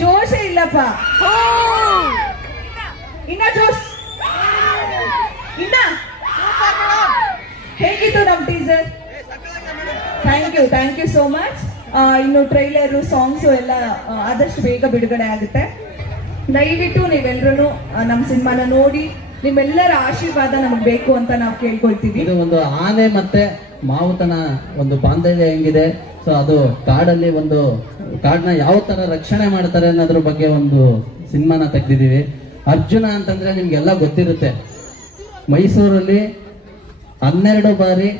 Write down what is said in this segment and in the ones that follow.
ಜೋಶೇ ಇಲ್ಲಪ್ಪ. ಇನ್ನ ಜೋಶ್ ಇನ್ನ. ಹೇಗಿತ್ತು ನಮ್ teaser? Thank you so much. ಇನ್ನು ಟ್ರೈಲರು ಸಾಂಗ್ಸು ಎಲ್ಲ ಆದಷ್ಟು ಬೇಗ ಬಿಡುಗಡೆ ಆಗುತ್ತೆ. ದಯವಿಟ್ಟು ನೀವೆಲ್ಲರೂ ನಮ್ಮ ಸಿನಿಮಾನ ನೋಡಿ ನಿಮ್ಮೆಲ್ಲರ ಆಶೀರ್ವಾದ ನಮಗೆ ಬೇಕು ಅಂತ ನಾವು ಕೇಳ್ಕೊಳ್ತೀವಿ. ಇದು ಒಂದು ಆನೆ ಮತ್ತೆ ಮಾವುತನ ಒಂದು ಬಾಂಧವ್ಯ ಹೆಂಗಿದೆ, ಸೊ ಅದು ಕಾಡಲ್ಲಿ ಒಂದು ಕಾಡನ್ನ ಯಾವ ತರ ರಕ್ಷಣೆ ಮಾಡ್ತಾರೆ ಅನ್ನೋದ್ರ ಬಗ್ಗೆ ಒಂದು ಸಿನಿಮಾನ ತೆಗ್ದಿದೀವಿ. ಅರ್ಜುನ ಅಂತಂದ್ರೆ ನಿಮ್ಗೆಲ್ಲ ಗೊತ್ತಿರುತ್ತೆ, ಮೈಸೂರಲ್ಲಿ 12 ಬಾರಿ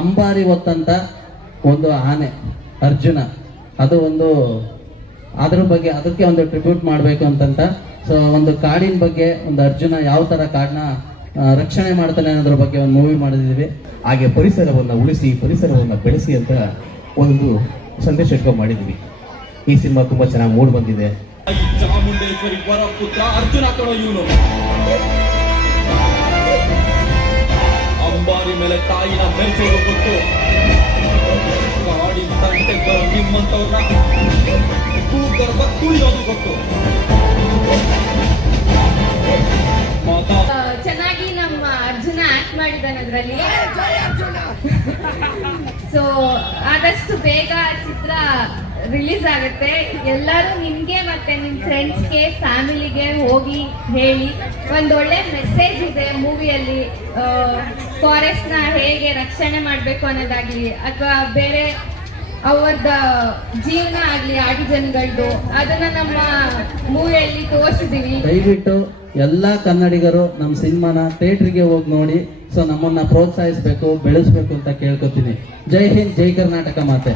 ಅಂಬಾರಿ ಹೊತ್ತಂತ ಒಂದು ಆನೆ ಅರ್ಜುನ. ಅದು ಒಂದು ಅದ್ರ ಬಗ್ಗೆ ಅದಕ್ಕೆ ಒಂದು ಟ್ರಿಬ್ಯೂಟ್ ಮಾಡಬೇಕು ಅಂತಂತ. ಸೊ ಒಂದು ಕಾಡಿನ ಬಗ್ಗೆ ಒಂದು ಅರ್ಜುನ ಯಾವ ತರ ಕಾಡನ್ನ ರಕ್ಷಣೆ ಮಾಡ್ತಾನೆ ಅನ್ನೋದ್ರ ಬಗ್ಗೆ ಒಂದು ಮೂವಿ ಮಾಡಿದೀವಿ. ಹಾಗೆ ಪರಿಸರವನ್ನು ಉಳಿಸಿ ಪರಿಸರವನ್ನು ಬೆಳೆಸಿ ಅಂತ ಒಂದು ಸಂದೇಶ ಇಟ್ಕೊಂಡು ಮಾಡಿದ್ವಿ. ಈ ಸಿನಿಮಾ ತುಂಬಾ ಚೆನ್ನಾಗಿ ಮೂಡ್ ಬಂದಿದೆ. ಚಾಮುಂಡೇಶ್ವರಿ ವರ ಪುತ್ರ ಅರ್ಜುನ ಕಣೋ ಇವನು. ಅಂಬಾರಿ ಮೇಲೆ ತಾಯಿನ ಮೆರೆಸೋದು ಗೊತ್ತು, ಕಾಡಿನ ತಂಟೆ ನಿಮ್ಮಂತವ್ರನ್ನ ಭೂಗರ್ಭ ತುಳಿಯೋದು ಗೊತ್ತು. ಚೆನ್ನಾಗಿ ನಮ್ಮ ಅರ್ಜುನ ಆಕ್ಟ್ ಮಾಡಿದ್ದಾನೆ ಅದರಲ್ಲಿ. ಸೊ ಆದಷ್ಟು ಬೇಗ ಚಿತ್ರ ರಿಲೀಸ್ ಆಗುತ್ತೆ. ಎಲ್ಲರೂ ನಿಮ್ಗೆ ಮತ್ತೆ ನಿಮ್ ಫ್ರೆಂಡ್ಸ್ಗೆ ಫ್ಯಾಮಿಲಿಗೆ ಹೋಗಿ ಹೇಳಿ. ಒಂದೊಳ್ಳೆ ಮೆಸೇಜ್ ಇದೆ ಮೂವಿಯಲ್ಲಿ. ಫಾರೆಸ್ಟ್ ನ ಹೇಗೆ ರಕ್ಷಣೆ ಮಾಡ್ಬೇಕು ಅನ್ನೋದಾಗ್ಲಿ ಅಥವಾ ಬೇರೆ ಅವ್ರದ ಜೀವನ ಆಗ್ಲಿ ಆಡಿ ಜನಗಳದ್ದು ಅದನ್ನ ನಮ್ಮ ಮೂವಿಯಲ್ಲಿ ತೋರಿಸಿದೀವಿ. ದಯವಿಟ್ಟು ಎಲ್ಲಾ ಕನ್ನಡಿಗರು ನಮ್ಮ ಸಿನಿಮಾನ ಥಿಯೇಟ್ರಿಗೆ ಹೋಗಿ ನೋಡಿ, ಸೊ ನಮ್ಮನ್ನ ಪ್ರೋತ್ಸಾಹಿಸಬೇಕು, ಬೆಳೆಸ್ಬೇಕು ಅಂತ ಕೇಳ್ಕೊತೀನಿ. ಜೈ ಹಿಂದ್, ಜೈ ಕರ್ನಾಟಕ ಮಾತೆ.